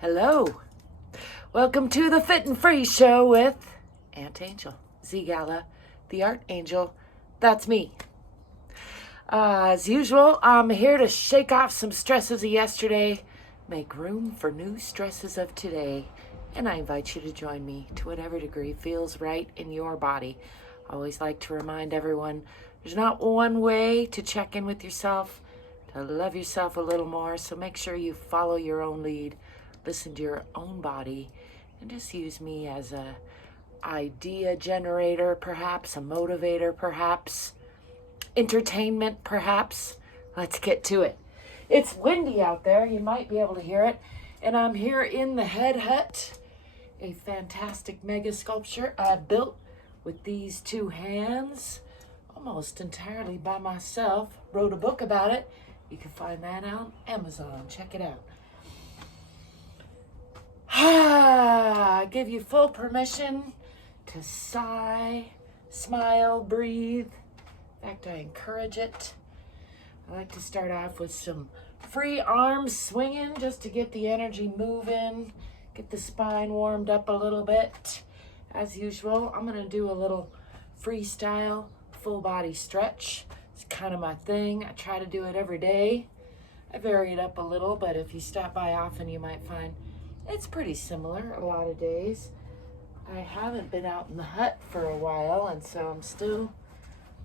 Hello. Welcome to the Fit and Free Show with Aunt Angel, ZGala, the Art Angel. That's me. As usual, I'm here to shake off some stresses of yesterday, make room for new stresses of today, and I invite you to join me to whatever degree feels right in your body. I always like to remind everyone there's not one way to check in with yourself, to love yourself a little more, so make sure you follow your own lead. Listen to your own body and just use me as a idea generator, perhaps a motivator, perhaps entertainment, perhaps. Let's get to it. It's windy out there. You might be able to hear it. And I'm here in the Head Hutt, a fantastic mega sculpture I built with these two hands, almost entirely by myself. Wrote a book about it. You can find that on Amazon. Check it out. I give you full permission to sigh, smile, breathe. In fact, I encourage it. I like to start off with some free arms swinging just to get the energy moving, get the spine warmed up a little bit. As usual, I'm going to do a little freestyle full body stretch. It's kind of my thing. I try to do it every day. I vary it up a little, but if you stop by often, you might find it's pretty similar a lot of days. I haven't been out in the hut for a while, and so I'm still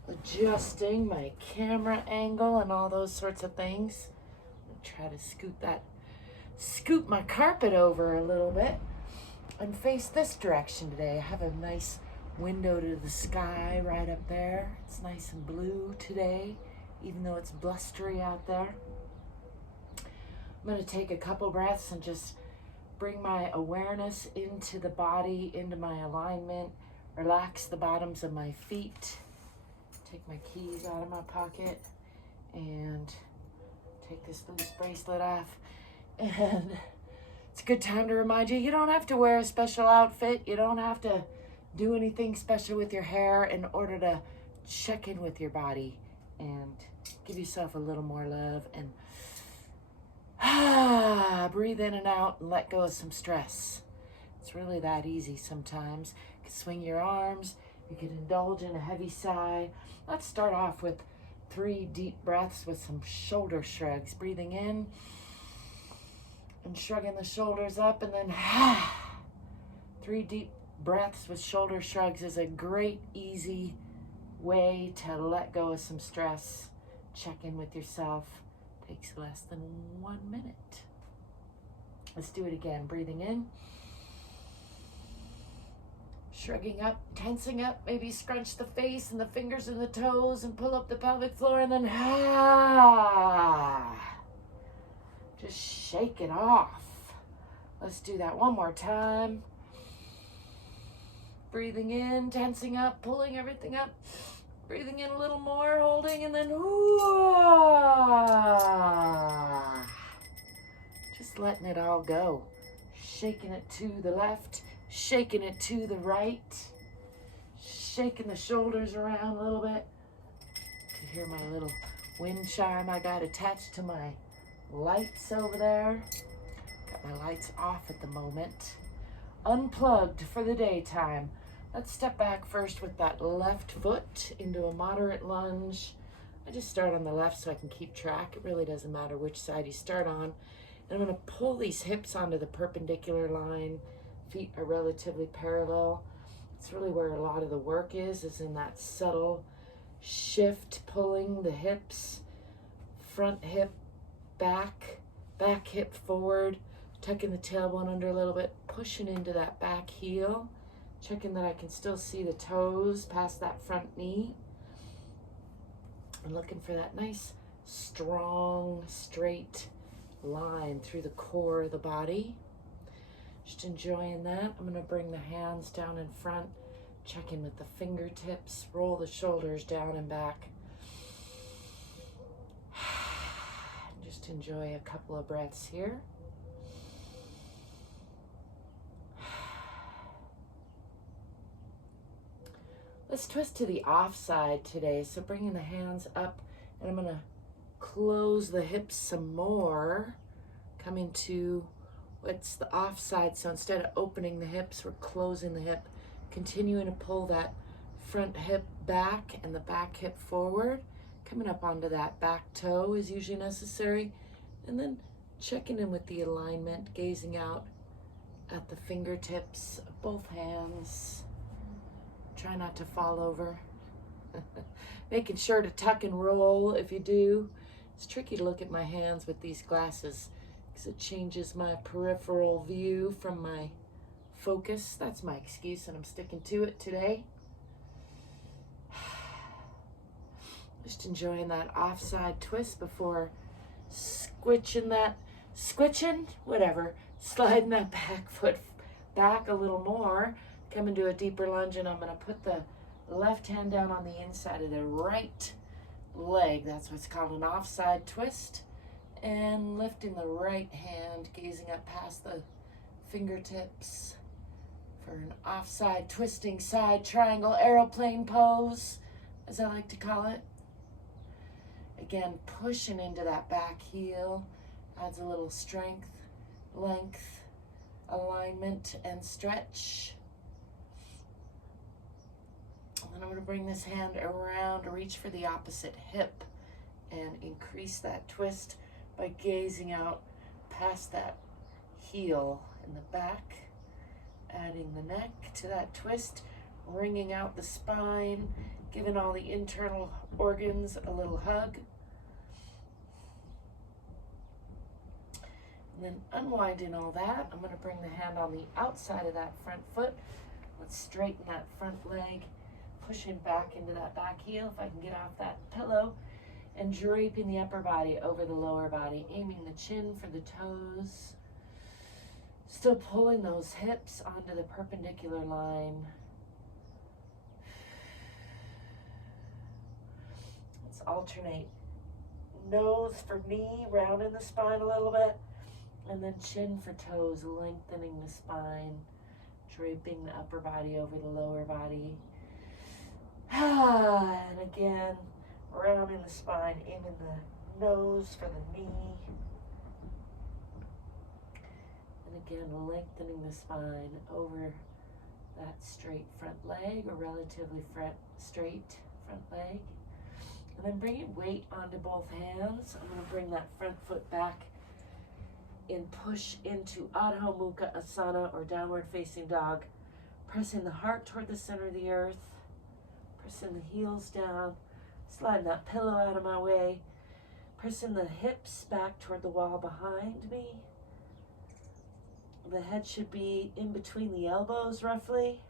adjusting my camera angle and all those sorts of things. I'm gonna try to scoot my carpet over a little bit and face this direction today. I have a nice window to the sky right up there. It's nice and blue today, even though it's blustery out there. I'm gonna take a couple breaths and just bring my awareness into the body, into my alignment, relax the bottoms of my feet, take my keys out of my pocket, and take this loose bracelet off. And it's a good time to remind you, you don't have to wear a special outfit. You don't have to do anything special with your hair in order to check in with your body and give yourself a little more love and breathe in and out and let go of some stress. It's really that easy sometimes. You can swing your arms. You can indulge in a heavy sigh. Let's start off with 3 deep breaths with some shoulder shrugs. Breathing in and shrugging the shoulders up, and then 3 deep breaths with shoulder shrugs is a great, easy way to let go of some stress. Check in with yourself. Takes less than 1 minute. Let's do it again. Breathing in, shrugging up, tensing up, maybe scrunch the face and the fingers and the toes and pull up the pelvic floor, and then just shake it off. Let's do that one more time. Breathing in, tensing up, pulling everything up. Breathing in a little more, holding, and then just letting it all go. Shaking it to the left, shaking it to the right, shaking the shoulders around a little bit. You can hear my little wind chime I got attached to my lights over there. Got my lights off at the moment. Unplugged for the daytime. Let's step back first with that left foot into a moderate lunge. I just start on the left so I can keep track. It really doesn't matter which side you start on. And I'm going to pull these hips onto the perpendicular line. Feet are relatively parallel. It's really where a lot of the work is in that subtle shift, pulling the hips, front hip back, back hip forward, tucking the tailbone under a little bit, pushing into that back heel. Checking that I can still see the toes past that front knee. And looking for that nice, strong, straight line through the core of the body. Just enjoying that. I'm going to bring the hands down in front. Check in with the fingertips. Roll the shoulders down and back. Just enjoy a couple of breaths here. Let's twist to the off side today. So bringing the hands up, and I'm going to close the hips some more. Come into it's the offside, so instead of opening the hips, we're closing the hip, continuing to pull that front hip back and the back hip forward, coming up onto that back toe is usually necessary, and then checking in with the alignment, gazing out at the fingertips of both hands. Try not to fall over. Making sure to tuck and roll if you do. It's tricky to look at my hands with these glasses because it changes my peripheral view from my focus. That's my excuse, and I'm sticking to it today. Just enjoying that offside twist before sliding that back foot back a little more, coming to a deeper lunge, and I'm going to put the left hand down on the inside of the right leg. That's what's called an offside twist. And lifting the right hand, gazing up past the fingertips for an offside twisting side triangle aeroplane pose, as I like to call it. Again, pushing into that back heel adds a little strength, length, alignment, and stretch. And then I'm going to bring this hand around to reach for the opposite hip and increase that twist by gazing out past that heel in the back, adding the neck to that twist, wringing out the spine, giving all the internal organs a little hug. And then unwinding all that, I'm going to bring the hand on the outside of that front foot. Let's straighten that front leg, pushing back into that back heel if I can get off that pillow, and draping the upper body over the lower body, aiming the chin for the toes. Still pulling those hips onto the perpendicular line. Let's alternate nose for knee, rounding the spine a little bit, and then chin for toes, lengthening the spine, draping the upper body over the lower body. And again, rounding the spine, aiming the nose for the knee. And again, lengthening the spine over that straight front leg, or relatively straight front leg. And then bringing weight onto both hands. I'm going to bring that front foot back and push into Adho Mukha Asana, or downward facing dog. Pressing the heart toward the center of the earth. Pressing the heels down. Sliding that pillow out of my way. Pressing the hips back toward the wall behind me. The head should be in between the elbows roughly.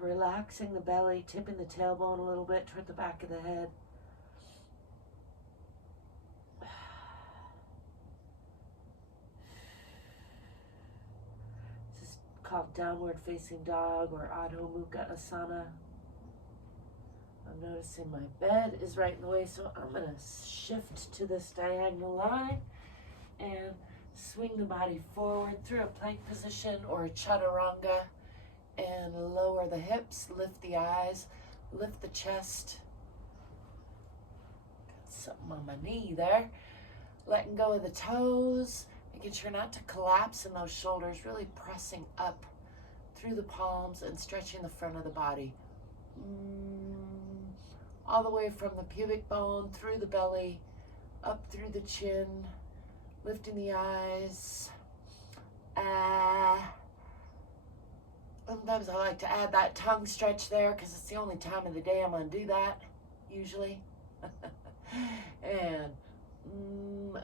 Relaxing the belly, tipping the tailbone a little bit toward the back of the head. This is called downward facing dog, or Adho Mukha Asana. I'm noticing my bed is right in the way, so I'm going to shift to this diagonal line and swing the body forward through a plank position or a chaturanga, and lower the hips, lift the eyes, lift the chest. Got something on my knee there. Letting go of the toes, making sure not to collapse in those shoulders, really pressing up through the palms and stretching the front of the body. All the way from the pubic bone, through the belly, up through the chin, lifting the eyes. Sometimes I like to add that tongue stretch there because it's the only time of the day I'm going to do that, usually. And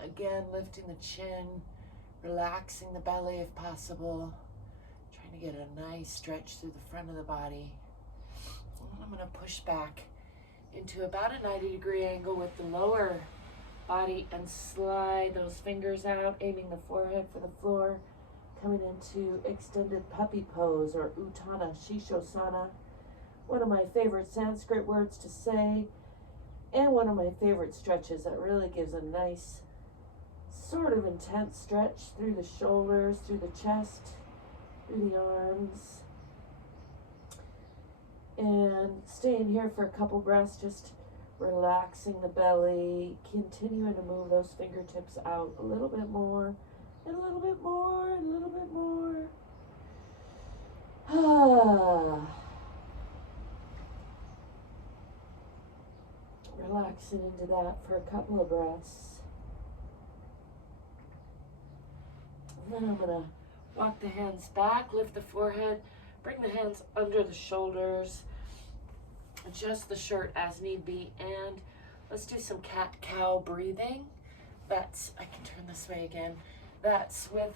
again, lifting the chin, relaxing the belly if possible, trying to get a nice stretch through the front of the body. And I'm going to push back into about a 90-degree angle with the lower body and slide those fingers out, aiming the forehead for the floor, coming into extended puppy pose, or Utthana Shishosana. One of my favorite Sanskrit words to say, and one of my favorite stretches that really gives a nice sort of intense stretch through the shoulders, through the chest, through the arms. And staying here for a couple breaths, just relaxing the belly, continuing to move those fingertips out a little bit more, Pressing into that for a couple of breaths. And then I'm going to walk the hands back, lift the forehead, bring the hands under the shoulders, adjust the shirt as need be, and let's do some cat-cow breathing. That's, I can turn this way again. That's with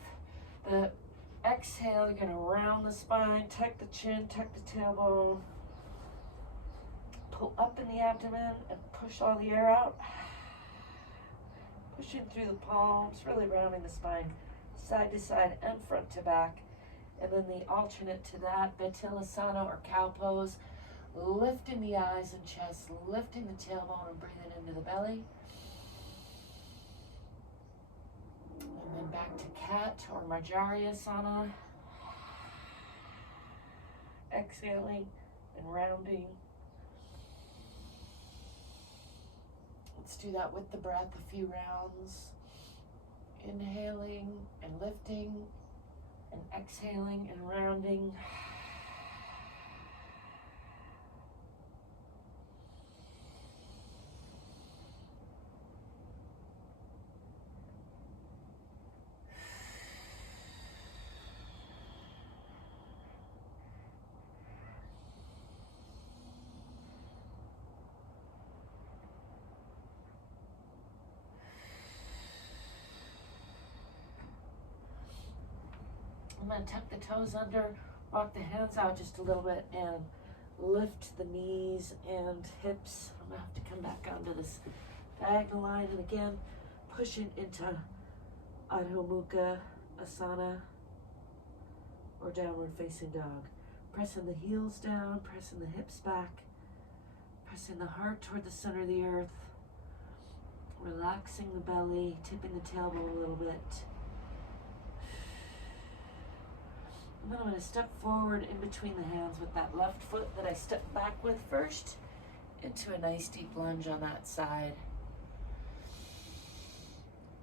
the exhale, you're gonna round the spine, tuck the chin, tuck the tailbone, pull up in the abdomen and push all the air out. Pushing through the palms, really rounding the spine, side to side and front to back. And then the alternate to that, Betilasana or cow pose, lifting the eyes and chest, lifting the tailbone and breathing into the belly. And then back to cat or Marjariasana. Exhaling and rounding. Let's do that with the breath, a few rounds. Inhaling and lifting and exhaling and rounding. I'm going to tuck the toes under, walk the hands out just a little bit, and lift the knees and hips. I'm going to have to come back onto this diagonal line, and again, pushing into Adho Mukha Asana or downward facing dog. Pressing the heels down, pressing the hips back, pressing the heart toward the center of the earth, relaxing the belly, tipping the tailbone a little bit. And then I'm going to step forward in between the hands with that left foot that I stepped back with first into a nice deep lunge on that side.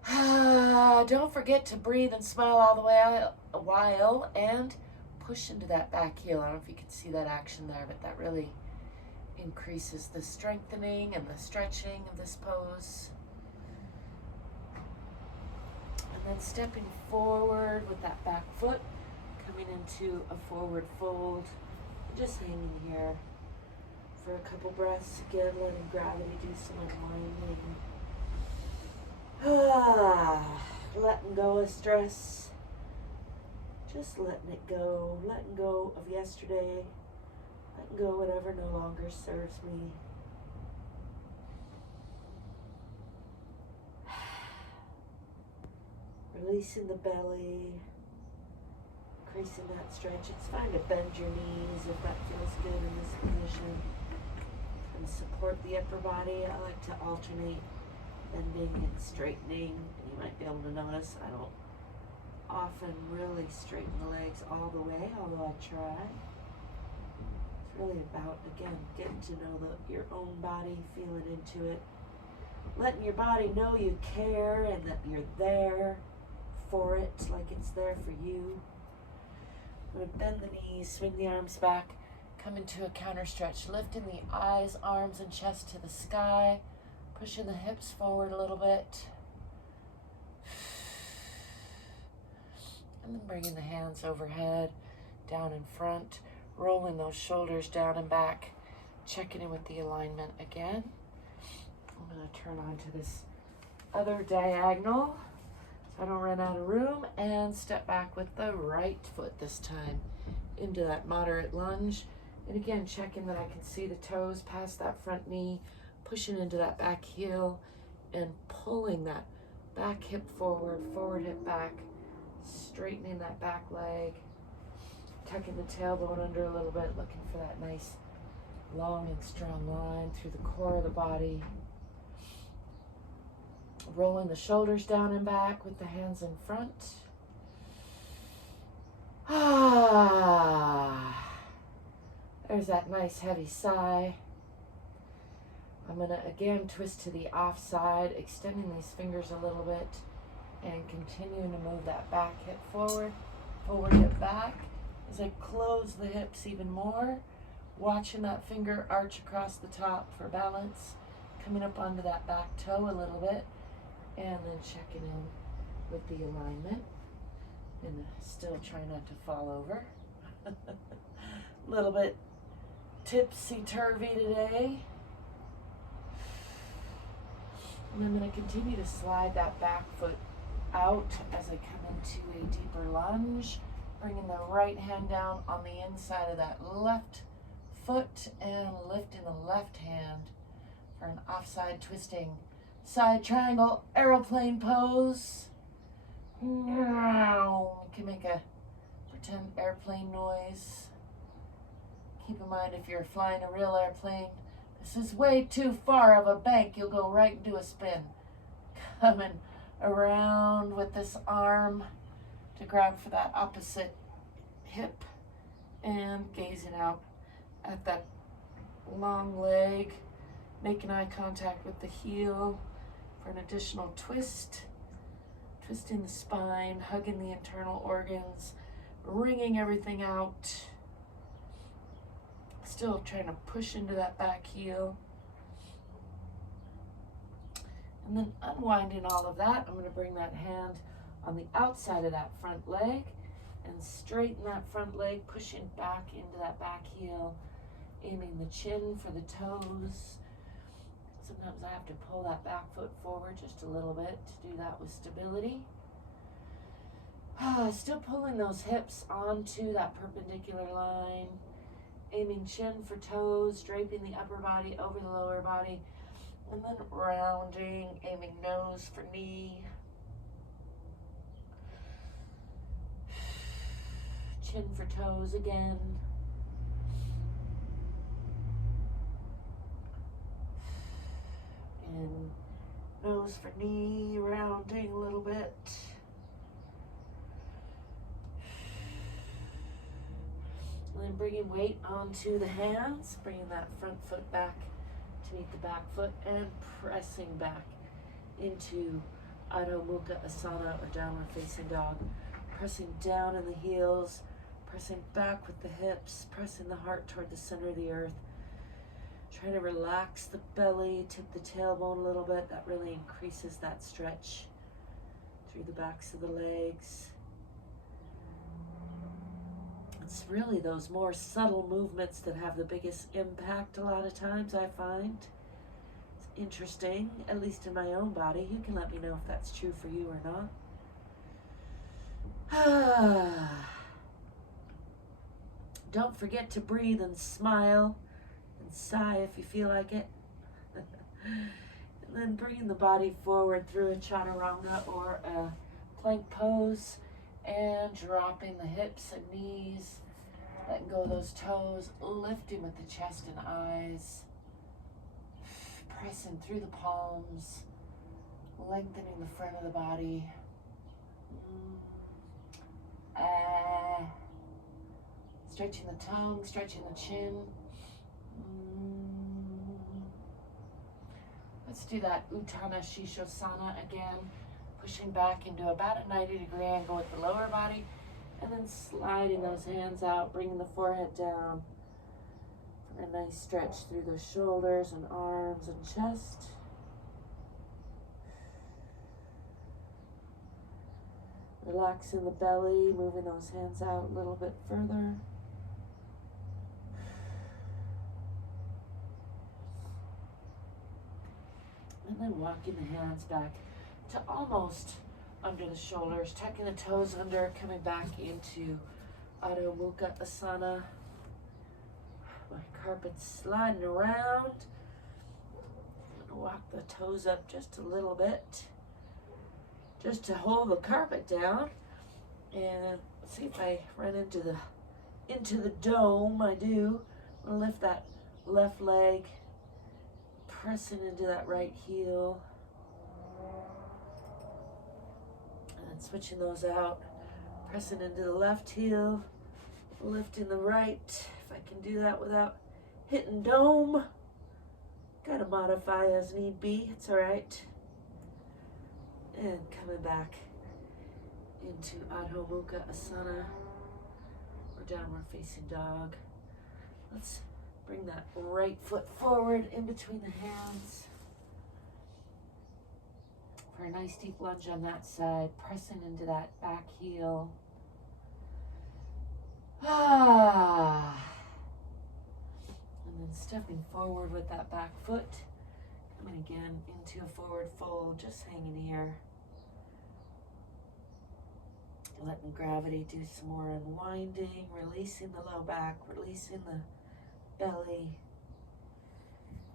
Don't forget to breathe and smile all the way out a while and push into that back heel. I don't know if you can see that action there, but that really increases the strengthening and the stretching of this pose. And then stepping forward with that back foot, coming into a forward fold, just hanging here for a couple breaths. Again, letting gravity do some unwinding. Letting go of stress, just letting it go, letting go of yesterday, letting go whatever no longer serves me. Releasing the belly, increasing that stretch. It's fine to bend your knees if that feels good in this position. And support the upper body. I like to alternate bending and straightening. And you might be able to notice I don't often really straighten the legs all the way, although I try. It's really about, again, getting to know your own body, feeling into it. Letting your body know you care and that you're there for it, like it's there for you. I'm going to bend the knees, swing the arms back, come into a counter stretch, lifting the eyes, arms, and chest to the sky, pushing the hips forward a little bit. And then bringing the hands overhead, down in front, rolling those shoulders down and back, checking in with the alignment again. I'm going to turn onto this other diagonal so I don't run out of room, and step back with the right foot this time into that moderate lunge. And again, checking that I can see the toes past that front knee, pushing into that back heel and pulling that back hip forward, forward hip back, straightening that back leg, tucking the tailbone under a little bit, looking for that nice long and strong line through the core of the body. Rolling the shoulders down and back with the hands in front. There's that nice heavy sigh. I'm going to again twist to the off side, extending these fingers a little bit and continuing to move that back hip forward, forward hip back. As I close the hips even more, watching that finger arch across the top for balance, Coming up onto that back toe a little bit, and then checking in with the alignment. And still try not to fall over. A little bit tipsy-turvy today. And I'm going to continue to slide that back foot out as I come into a deeper lunge, bringing the right hand down on the inside of that left foot and lifting the left hand for an offside twisting side triangle aeroplane pose. You can make a pretend airplane noise. Keep in mind, if you're flying a real airplane, this is way too far of a bank. You'll go right into a spin. Coming around with this arm to grab for that opposite hip and gazing out at that long leg, making eye contact with the heel for an additional twist. Twisting the spine, hugging the internal organs, wringing everything out. Still trying to push into that back heel. And then unwinding all of that, I'm going to bring that hand on the outside of that front leg and straighten that front leg, pushing back into that back heel, aiming the chin for the toes. Sometimes I have to pull that back foot forward just a little bit to do that with stability. Still pulling those hips onto that perpendicular line, aiming chin for toes, draping the upper body over the lower body, and then rounding, aiming nose for knee. Chin for toes again. And nose for knee, rounding a little bit. And then bringing weight onto the hands, bringing that front foot back to meet the back foot and pressing back into Adho Mukha Asana or downward facing dog. Pressing down in the heels, pressing back with the hips, pressing the heart toward the center of the earth. Trying to relax the belly, tip the tailbone a little bit. That really increases that stretch through the backs of the legs. It's really those more subtle movements that have the biggest impact a lot of times, I find. It's interesting, at least in my own body. You can let me know if that's true for you or not. Don't forget to breathe and smile. Sigh if you feel like it. And then bringing the body forward through a chaturanga or a plank pose and dropping the hips and knees, letting go of those toes, lifting with the chest and eyes, pressing through the palms, lengthening the front of the body. Stretching the tongue, stretching the chin. Let's do that Uttana Shishosana again, pushing back into about a 90-degree angle with the lower body, and then sliding those hands out, bringing the forehead down for a nice stretch through the shoulders and arms and chest. Relaxing the belly, moving those hands out a little bit further. And then walking the hands back to almost under the shoulders, tucking the toes under, coming back into Adho Mukha Asana. My carpet's sliding around. I'm gonna walk the toes up just a little bit, just to hold the carpet down. And see if I run into the dome. I do. I'm gonna lift that left leg, pressing into that right heel, and then switching those out, pressing into the left heel, lifting the right, if I can do that without hitting dome. Gotta modify as need be, it's all right. And coming back into Adho Mukha Asana or downward facing dog. Let's bring that right foot forward in between the hands. for a nice deep lunge on that side, pressing into that back heel. And then stepping forward with that back foot. Coming again into a forward fold, just hanging here. Letting gravity do some more unwinding, releasing the low back, releasing the belly.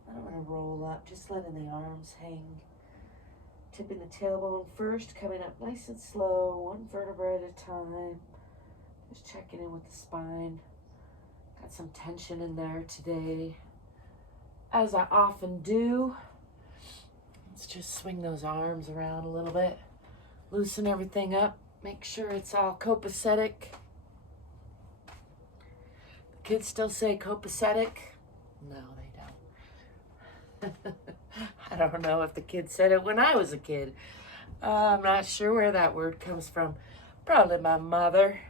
I don't want to roll up, just letting the arms hang. Tipping the tailbone first, coming up nice and slow, one vertebra at a time. Just checking in with the spine. Got some tension in there today, as I often do. Let's just swing those arms around a little bit. Loosen everything up. Make sure it's all copacetic. The kids still say copacetic? No, they don't. I don't know if the kids said it when I was a kid. I'm not sure where that word comes from. Probably my mother.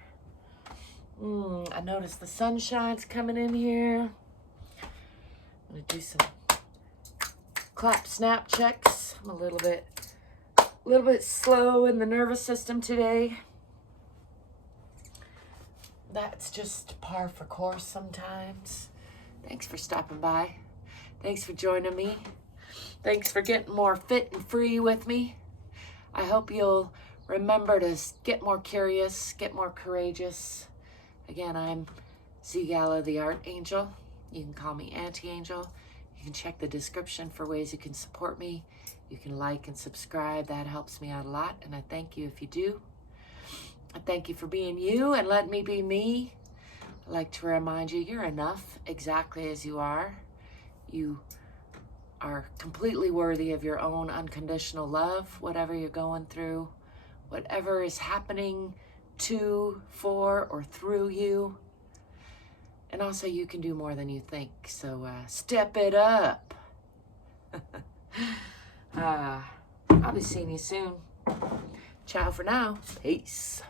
I noticed the sunshine's coming in here. I'm gonna do some clap snap checks. I'm a little bit slow in the nervous system today. That's just par for course sometimes. Thanks for stopping by. Thanks for joining me. Thanks for getting more fit and free with me. I hope you'll remember to get more curious, get more courageous. Again, I'm ZGala the Art Angel. You can call me Auntie Angel. You can check the description for ways you can support me. You can like and subscribe. That helps me out a lot, and I thank you if you do. I thank you for being you and letting me be me. I'd like to remind you, you're enough exactly as you are. You are completely worthy of your own unconditional love, whatever you're going through, whatever is happening to, for, or through you. And also, you can do more than you think, so step it up. I'll be seeing you soon. Ciao for now. Peace.